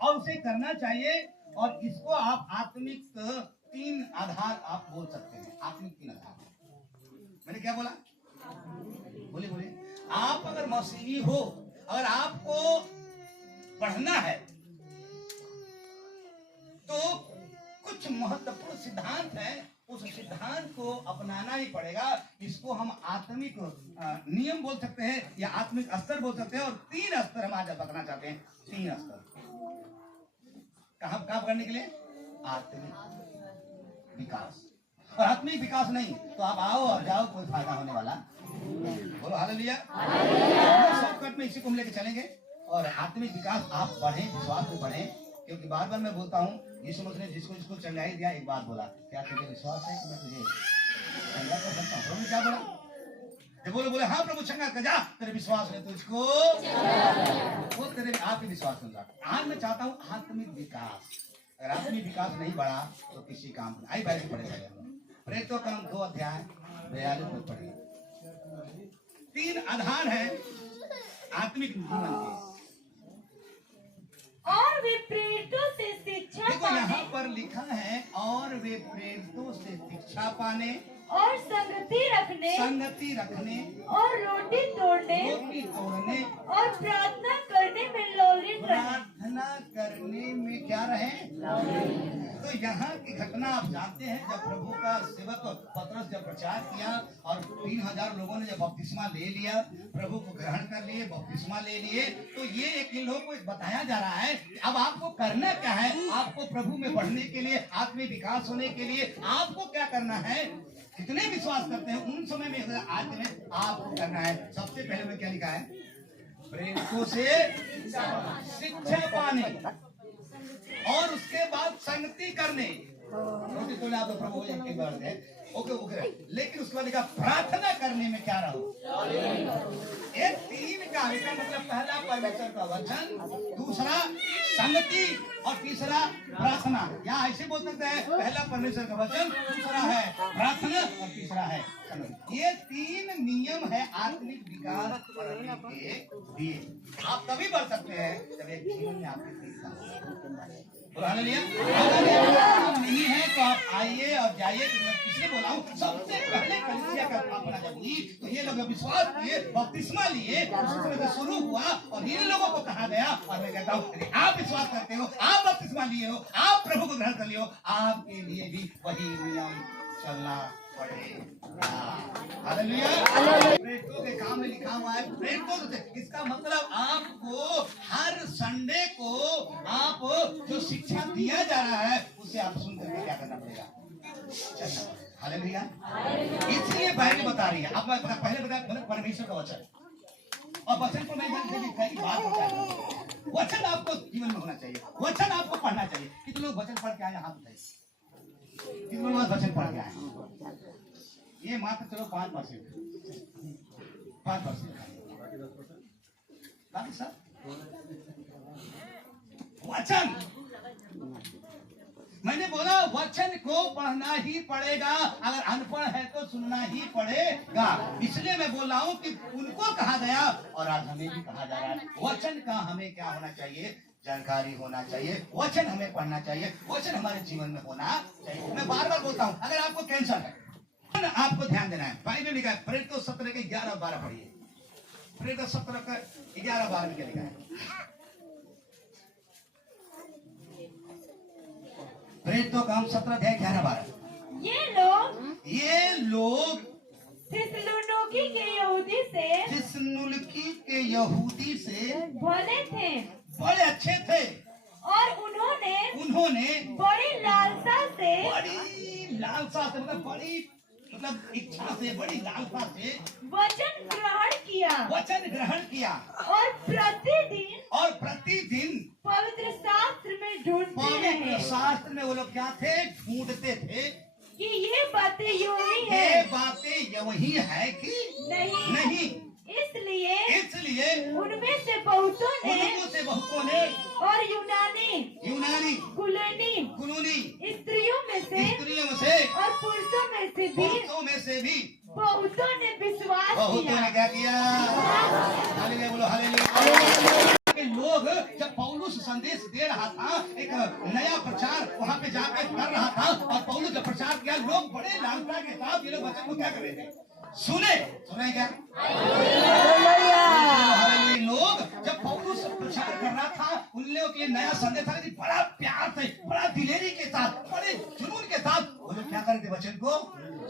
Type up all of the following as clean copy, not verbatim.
और उसे करना चाहिए। और इसको आप आत्मिक 3 आधार आप बोल सकते हैं। आत्मिक 3 आधार मैंने क्या बोला? बोले बोले आप अगर मसीही हो, अगर आपको पढ़ना है तो कुछ महत्वपूर्ण सिद्धांत है, उस सिद्धांत को अपनाना ही पड़ेगा। इसको हम आत्मिक नियम बोल सकते हैं या आत्मिक स्तर बोल सकते हैं। और 3 स्तर हम आज बताना चाहते हैं। 3 स्तर कहाँ करने के लिए? आत्मिक विकास। और आत्मिक विकास नहीं तो आप आओ और जाओ, कोई फायदा होने वाला। बोलो हालेलुया। शॉर्टकट में इसी को हम लेके चलेंगे। और आत्मिक विकास आप बढ़े, विश्वास में बढ़े। क्योंकि बार बार मैं बोलता हूँ, यीशु मसीह ने जिसको जिसको चंगाई दिया, एक बात बोला, क्या तुझे विश्वास है कि मैं तुझे चंगा कर सकता हूँ? प्रभु ने क्या बोला? जब बोले हाँ प्रभु चंगा कर, जा, तेरे विश्वास ने तुझको वो तेरे आत्मिक विश्वास में। आज मैं चाहता हूँ आत्मिक विकास। अगर आत्मिक विकास नहीं बढ़ा तो किसी काम आई बैठ पड़ेगा। प्रेरितों का 2 अध्याय 42 में पढ़िए। 3 आधार है आत्मिक जीवन के। और वे प्रेरितों से शिक्षा देखो यहाँ पर लिखा है, और वे प्रेरितों से शिक्षा पाने और संगति रखने और रोटी तोड़ने और प्रार्थना करने में लौलीन रहे। प्रार्थना करने में क्या रहे? तो यहाँ की घटना आप जानते हैं। जब प्रभु का सेवक पतरस जब प्रचार किया और 3000 लोगों ने जब बपतिस्मा ले लिया, प्रभु को ग्रहण कर लिए, बपतिस्मा ले लिए, तो ये इन लोगों को बताया जा रहा है अब आपको करना क्या है। आपको प्रभु में बढ़ने के लिए, आत्मिक विकास होने के लिए आपको क्या करना है। कितने विश्वास करते हैं उन समय में, आज में आपको करना है। सबसे पहले में क्या लिखा है? प्रेरितों से शिक्षा पाने और उसके बाद संगति करने। रोटी तो आप प्रभु एक बार है, ओके। लेकिन उसके बाद लिखा प्रार्थना करने में क्या रहो। ये 3 का मतलब पहला परमेश्वर का वचन, दूसरा संगति और तीसरा प्रार्थना। यहाँ ऐसे बोल सकते हैं, पहला परमेश्वर का वचन, दूसरा है प्रार्थना और तीसरा है संगति। ये 3 नियम है आत्मिक विकास करने के लिए। आप तभी बढ़ सकते हैं जब एक जीवन में आपके नहीं है तो आप आइए और जाइए। इसलिए बोला हूँ सबसे पहले कलीसिया का स्थापना जब हुई तो ये लोग विश्वास किए, बपतिस्मा लिए, उसी समय से शुरू हुआ। और इन लोगों को कहा गया, और मैं कहता हूँ आप विश्वास करते हो, आप बपतिस्मा लिए हो, आप प्रभु को ग्रहण कर लियो, आपके लिए भी वही नियम चलना पड़ेगा। हालेलुया। प्रेरितों के काम में लिखा हुआ है प्रेरितों से। इसका मतलब आपको हर संडे को आप जो शिक्षा दिया जा रहा है उसे आप सुन करके क्या करना पड़ेगा? हालेलुया। इसलिए बाइबल बता रही है। अब मैं पहले बताया परमेश्वर का वचन, और वचन को मैं बात होता है। वचन आपको जीवन में होना चाहिए, वचन आपको पढ़ना चाहिए। कितने लोग वचन पढ़ के आए? हाथ उठाइए। कितने लोग वचन पढ़ के आए? ये मात्र चलो 5%। बाकी सब वचन, मैंने बोला वचन को पढ़ना ही पड़ेगा। अगर अनपढ़ है तो सुनना ही पड़ेगा। इसलिए मैं बोल रहा हूँ कि उनको कहा गया और आज हमें भी कहा जा रहा है। वचन का हमें क्या होना चाहिए? जानकारी होना चाहिए। वचन हमें पढ़ना चाहिए, वचन हमारे जीवन में होना चाहिए। मैं बार बार बोलता हूँ, अगर आपको कैंसर है आपको ध्यान देना है। बाइबल लिखा है प्रेरितों 17 के 11 और 12 पढ़िए। प्रेरितों 17 का 11 12 में क्या लिखा है? प्रेरितों का 17 अध्याय 11 12। ये लोग थिस्सलुनीके के यहूदी से भले थे, बड़े अच्छे थे, और उन्होंने बड़ी लालसा से मतलब इच्छा से, बड़ी लालसा से वचन ग्रहण किया और प्रतिदिन पवित्र शास्त्र में पवित्र शास्त्र में वो लोग क्या थे? ढूंढते थे कि ये बातें यूं ही है, ये बातें वही है कि नहीं। इसलिए उनमें से बहुतों ने और यूनानी कुलीनी स्त्रियों में से और पुरुषों में से भी बहुतों ने विश्वास किया। बहुतों ने क्या किया? हालेलुया, बोलो हालेलुया। लोग जब पौलुस संदेश दे रहा था, एक नया प्रचार वहां पे जाके कर रहा था। और पौलुस जब प्रचार किया, लोग बड़े लालसा के साथ ये लोग वचन को क्या कर रहे थे, सुने क्या लोग जब पौलुस प्रचार कर रहा था, उन लोगों के लिए नया संदेश था, बड़ा प्यार से, बड़ा दिलेरी के साथ, बड़े जुनून के साथ वो लोग क्या कर रहे थे, वचन को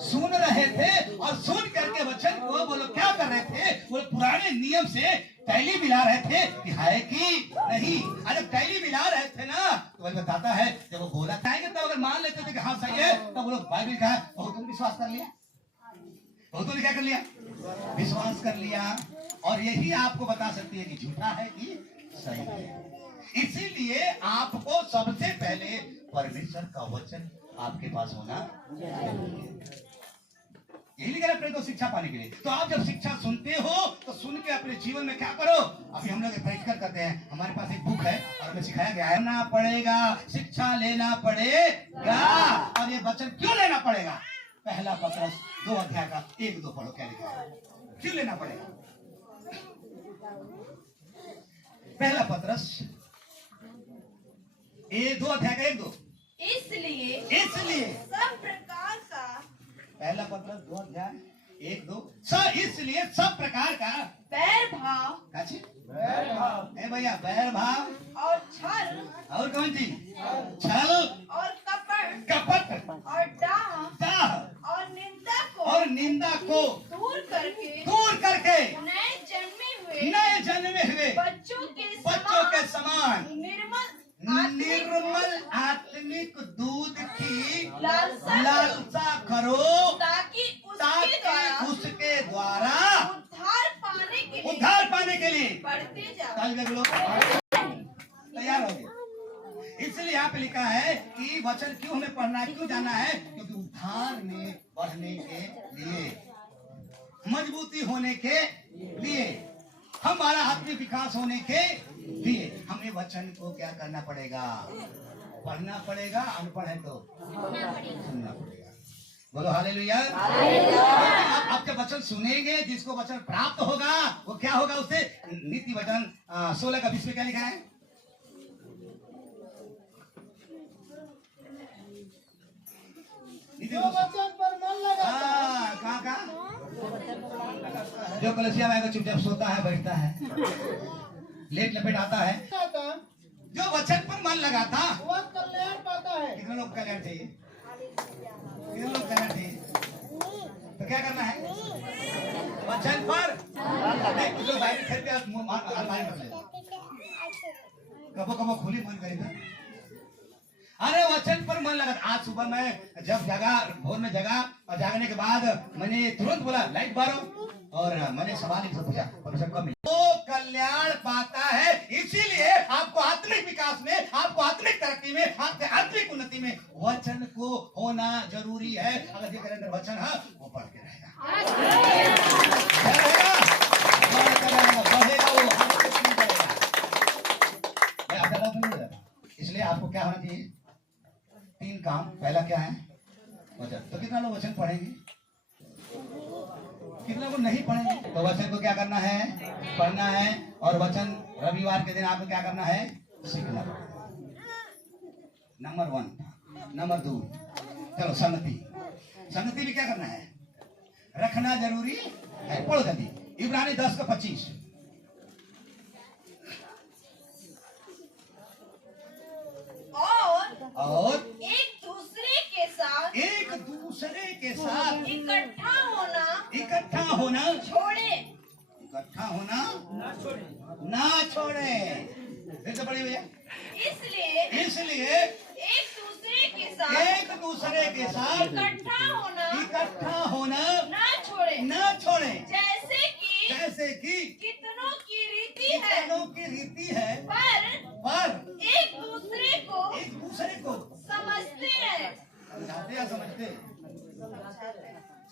सुन रहे थे। और सुन करके वचन को वो लोग क्या कर रहे थे, वो पुराने नियम से टैली मिला रहे थे कि है कि नहीं। अरे टैली मिला रहे थे ना, तो वो बताता है जब वो बोला चाहेंगे तब अगर मान लेते थे कि हाँ सही है, तब वो लोग बाइबल का बहुत विश्वास कर लिया, बहुत क्या कर लिया, विश्वास कर लिया। और यही आपको बता सकती है कि झूठा है कि सही है। इसीलिए आपको सबसे पहले परमेश्वर का वचन आपके पास होना चाहिए। यही लिखा है को शिक्षा पाने के लिए। तो आप जब शिक्षा सुनते हो तो सुन के अपने जीवन में क्या करो। अभी हम लोग प्रैक्टिकल करते हैं, हमारे पास एक बुक है और हमें सिखाया गया है ना पड़ेगा, शिक्षा लेना पड़ेगा। और ये वचन क्यों लेना पड़ेगा, पहला पत्रस 2 अध्याय का 1-2 पढ़ो क्या लिखा है, क्यों लेना पड़ेगा। पहला पत्रस 2 अध्याय का 1-2। इसलिए सब प्रकार का, पहला पत्रस 2 अध्याय 1-2। इसलिए सब प्रकार का बैर भाव, बैर भाव, ए भैया, बैर भाव और छल, और कौन सी, छल और कपट और डाह और निंदा को दूर करके नए जन्मे हुए बच्चों के समान निर्मल आत्मिक दूध की लालसा करो, ताकि उसके द्वारा उद्धार पाने के लिए बढ़ते जाओ। तैयार हो गए। इसलिए यहाँ पे लिखा है कि वचन क्यों हमें पढ़ना है, क्यों जाना है, क्योंकि उद्धार में बढ़ने के लिए, मजबूती होने के लिए, हमारा आत्मिक विकास होने के लिए हमें वचन को क्या करना पड़ेगा, पढ़ना पड़ेगा। अनपढ़ है तो सुनना पड़ेगा। बोलो हालेलुया। आप जब वचन सुनेंगे, जिसको वचन प्राप्त होगा वो क्या होगा, उससे नीति वचन 16 का 20 में क्या लिखा है, वचन पर मन लगा, कहाँ जो कलसिया में चुपचाप सोता है, बैठता है, लेट लपेट आता है, जो वचन पर मन लगाता वह कल्याण पाता है। कितने लोग कल्याण चाहिए, कितने लोग कल्याण चाहिए, तो क्या करना है, वचन पर जो बाइबल खरीदते कबो कबो खुली मन करेगा। अरे वचन पर मन लगा। आज सुबह मैं जब जगा, भोर में जगा और जागने के बाद मैंने तुरंत बोला लाइट बारो, और मैंने सवाल एक पूछा, परमेश्वर कब मिले, वो कल्याण पाता है। इसीलिए आपको आत्मिक विकास में, आपको आत्मिक तरक्की में, आपके आत्मिक उन्नति में वचन को होना जरूरी है। अगर ये कैलेंडर वचन है वो पढ़ के रहेगा, इसलिए आपको क्या होना चाहिए, 3 काम। पहला क्या है, वचन। तो कितना लोग वचन पढ़ेंगे, कितना लोग नहीं पढ़ेंगे। तो वचन को क्या करना है, पढ़ना है। और वचन रविवार के दिन आपको क्या करना है, सीखना पड़ेगा। नंबर 1। नंबर 2, चलो संगति भी क्या करना है, रखना जरूरी है। पढ़ो जल्दी, इब्रानी 10 का 25। और एक दूसरे के साथ इकट्ठा होना ना छोड़े। फिर से पढ़िए भैया। इसलिए एक दूसरे के साथ इकट्ठा होना ना छोड़े। जैसे कि कितनों की रीति है, पर एक दूसरे को समझते हैं,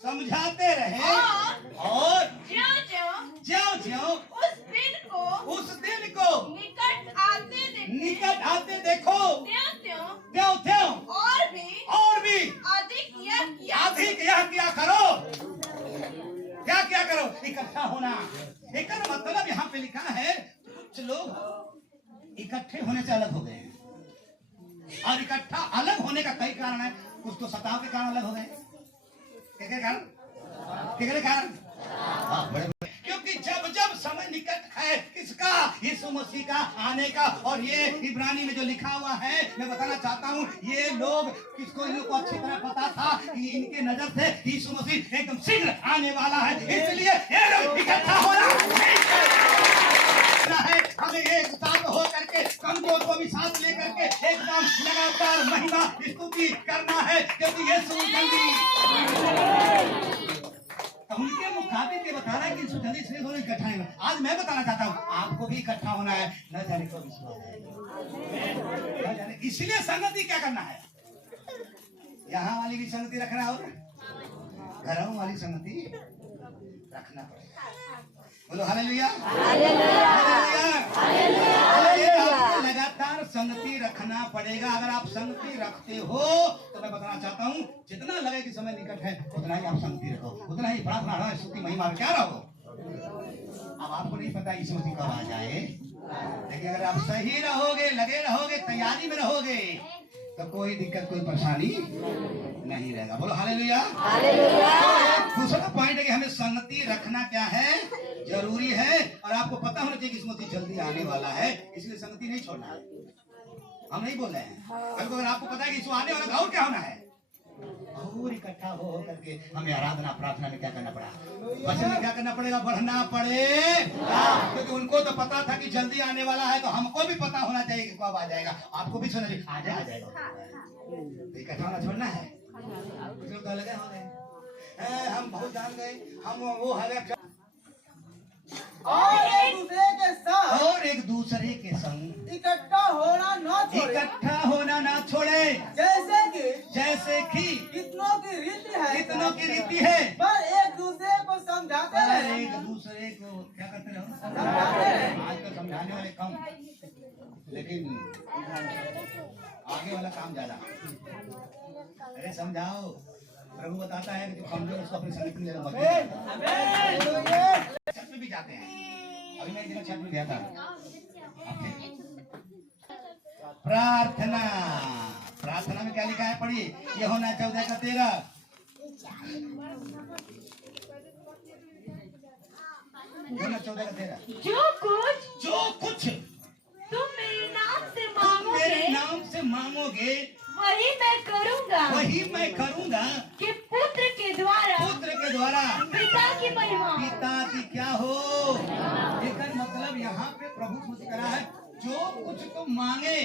समझाते रहे। और ज्यों उस दिन को निकट आते देखो, त्यों और भी अधिक यह किया करो। क्या करो, इकट्ठा होना। एक मतलब यहाँ पे लिखा है, कुछ लोग इकट्ठे होने से अलग अलग हो गए हैं। और इकट्ठा अलग होने का कई कारण है। कुछ तो सताव के कारण अलग हो गए। क्या कारण? क्या कारण? हाँ, बड़े बड़े। क्योंकि जब जब समय निकट है किसका? यीशु मसीह का आने का। और ये इब्रानी में जो लिखा हुआ है, मैं बताना चाहता हूँ, ये लोग किसको, इन लोग को अच्छी तरह पता था कि इनके नजर से यीशु मसीह एकदम शीघ्र आने वाला है, इसलिए ये लोग इकट्ठा होना है। हमें एक साथ हो करके कमजोर को भी साथ लेकर के एकदम लगातार महिमा स्तुति करना है, क्योंकि यीशु जल्दी। उनके मुखातिब के बता रहा है कि यीशु जल्दी से दोनों इकट्ठा होना। आज मैं बताना चाहता हूँ आपको भी इकट्ठा होना है, न जाने को विश्वास है, न जाने। इसलिए संगति क्या करना है? यहाँ वाली भी संगति रखना होगा, घरों वाली संगति रखना पड़ेगा। बोलो हालेलुया, आपको लगातार संगति रखना पड़ेगा। अगर आप संगति रखते हो तो मैं बताना चाहता हूँ, जितना लगे कि समय निकट है उतना ही आप संगति रखो, उतना ही प्रार्थना स्तुति महिमा में क्या रहो। अब आपको नहीं पता यीशु मसीह कब आ जाए, लेकिन अगर आप सही रहोगे, लगे रहोगे, तैयारी में रहोगे, तो कोई दिक्कत कोई परेशानी नहीं रहेगा। बोलो हालेलुया। दूसरा पॉइंट है कि हमें संगति रखना क्या है, जरूरी है। और आपको पता होना चाहिए कि यीशु मसीह जल्दी आने वाला है, इसलिए संगति नहीं छोड़ना है। हम नहीं बोल रहे हैं, अगर आपको पता है कि यीशु आने वाला है, और क्या होना है, और इकट्ठा हो करके हमें आराधना प्रार्थना में क्या करना पड़ा, वचन में क्या करना पड़ेगा, बढ़ना पड़ेगा। क्योंकि उनको तो पता था कि जल्दी आने वाला है, तो हमको भी पता होना चाहिए कि कब आ जाएगा। आपको भी सुना चाहिए आ जाएगा, तो इकट्ठा होना छोड़ना है। लगे हो गए, हम बहुत जान गए, हम वो है और एक दूसरे के संग इकट्ठा होना ना छोड़े, जैसे कि कितनों की रीति है, पर एक दूसरे को समझाते हैं। एक दूसरे को क्या करते रहो, आजकल समझाने वाले कम, लेकिन आगे वाला काम ज्यादा। अरे समझाओ, प्रभु बताता है कि जो कमजोर उसको अपनी संगति में लेना। छत में भी जाते हैं, अभी मैं एक दिन छत में गया था। प्रार्थना में क्या लिखा है, पढ़िए। यूहन्ना 14:13। यूहन्ना 14:13। जो कुछ तुम मेरे नाम से मांगोगे वही मैं करूँगा कि पुत्र के द्वारा पिता की क्या हो। इसका मतलब यहाँ पे प्रभु मुझे करा है, जो कुछ तुम मांगे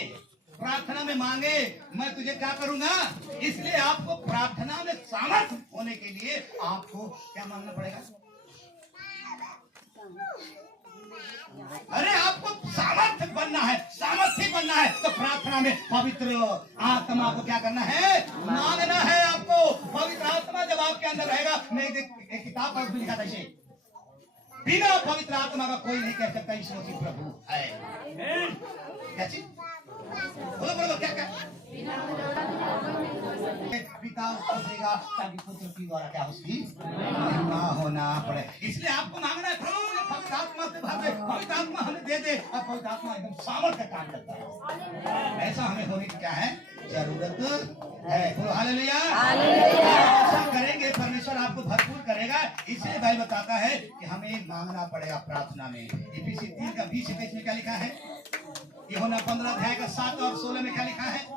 प्रार्थना में मांगे, मैं तुझे क्या करूंगा। इसलिए आपको प्रार्थना में सामर्थ्य होने के लिए आपको क्या मांगना पड़ेगा। अरे आपको सामर्थ्य बनना है, सामर्थ्य बनना है, तो प्रार्थना में पवित्र आत्मा को क्या करना है, मांगना है आपको। पवित्र आत्मा जब आपके अंदर रहेगा, मैं एक किताब पर लिखा था, इसे बिना पवित्र आत्मा का कोई नहीं कह सकता यीशु मसीह प्रभु है। क्या चीज? बोलो क्या पिता उसको देगा, ताकि पुत्र की द्वारा क्या उसकी महिमा होना पड़े। इसलिए आपको मांगना है, प्रभु मुझे पवित्र आत्मा से भर दे, पवित्र आत्मा हमें दे दे, और पवित्र आत्मा एकदम सामर्थ्य काम करता है। ऐसा हमें होने की क्या है, जरूरत है। बोलो हालेलुया। ऐसा करेंगे परमेश्वर आपको भरपूर करेगा। इसलिए बाइबल बताता है कि हमें मांगना पड़ेगा प्रार्थना में। इफिसी 3:20 में क्या लिखा है, यूहन्ना 15:7 और 16 में क्या लिखा है।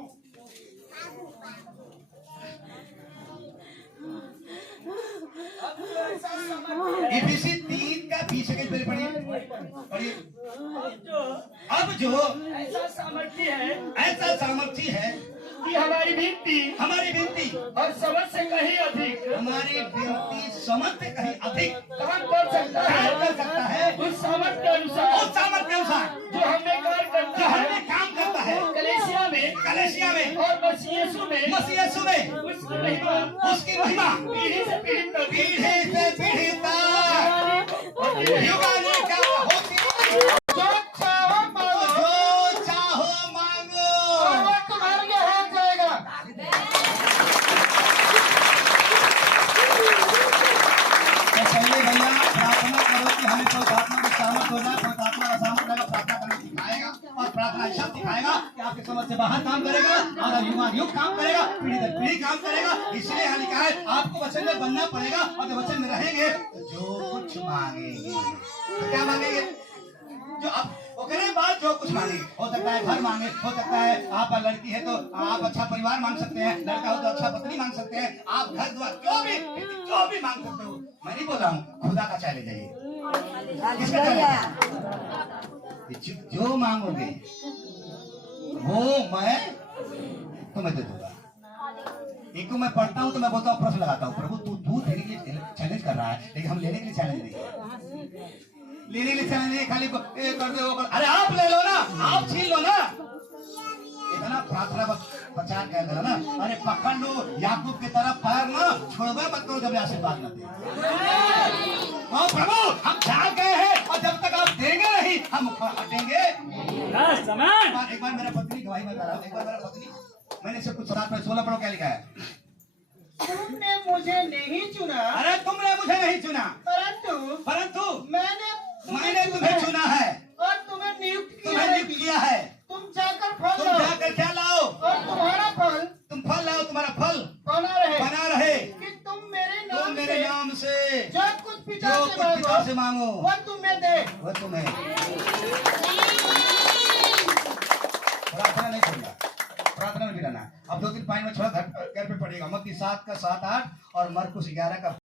इफिसी 3:20 पढ़िए। अब जो ऐसा सामर्थ्य है कि हमारी विनती और समझ से कहीं अधिक, हमारी विनती समझ से कहीं अधिक काम कर सकता है उस सामर्थ्य के अनुसार जो हमें काम करता है कलीसिया में और मसीह यीशु में उसकी महिमा पीढ़ी से पीढ़ी तक युगानुयुग क्या होती है। जो चाहो मांगो और तुम्हारे लिए हो जाएगा। भैया प्रार्थना करो कि हमें पवित्र आत्मा का सामर्थ हो जाए, पवित्र आत्मा का सामर्थ प्रार्थना करना सिखाएगा, और प्रार्थना शब्द सिखाएगा कि आपके समझ से बाहर काम करेगा, और युग युग काम करेगा, पीढ़ी दर पीढ़ी काम करेगा। इसलिए यहाँ लिखा है आपको वचन में बनना पड़ेगा, और जब वचन में रहेंगे तो जो कुछ मांगेंगे, तो क्या मांगेंगे? जो आप ओकरे बाद जो कुछ मांगे, हो सकता है घर मांगे, हो सकता है आप लड़की है तो आप अच्छा परिवार मांग सकते हैं, लड़का हो तो अच्छा पत्नी मांग सकते हैं, आप घर द्वार जो भी मांग सकते हो। मैं नहीं बोल रहा हूँ, खुदा का चैलेंज है ये। किसका चैलेंज? जो मांगोगे वो मैं तुम्हें दे दूंगा। एक को मैं पढ़ता हूँ तो मैं बोलता हूँ, प्रश्न लगाता हूँ, प्रभु तू दूध देने के लिए चैलेंज कर रहा है, लेकिन हम लेने के लिए चैलेंज नहीं, लेने के लिए चैलेंज नहीं, खाली कर दे वो कर। अरे आप ले लो ना, आप छीन लो ना। इतना प्रार्थना प्रचार कर देना ना, अरे पकड़ लो याकूब की तरफ पैर ना छोड़वा मत करो जब आशीर्वाद न दे। प्रभु हम जा गए हैं, और जब तक आप देंगे नहीं हम हटेंगे। एक बार मेरा पत्नी गवाही बता रहा हूँ, एक बार मेरा पत्नी, मैंने इसे कुछ 16 पढ़ो, क्या लिखा है? तुमने मुझे नहीं चुना। अरे तुमने मुझे नहीं चुना, परंतु मैंने तुम्हें चुना है, और तुम्हें नियुक्त किया है। तुम जाकर क्या लाओ, और तुम फल लाओ, तुम्हारा फल बना रहे, कि तुम मेरे नाम से जो कुछ पिता से मांगो वो तुम्हें दे, वो तुम्हें। प्रार्थना नहीं छोड़ना, प्रार्थना में भी रहना। अब 2-3 पॉइंट में छोड़ा घर पे पड़ेगा। मत्ती 7 का 7-8 और मरकुस 11 का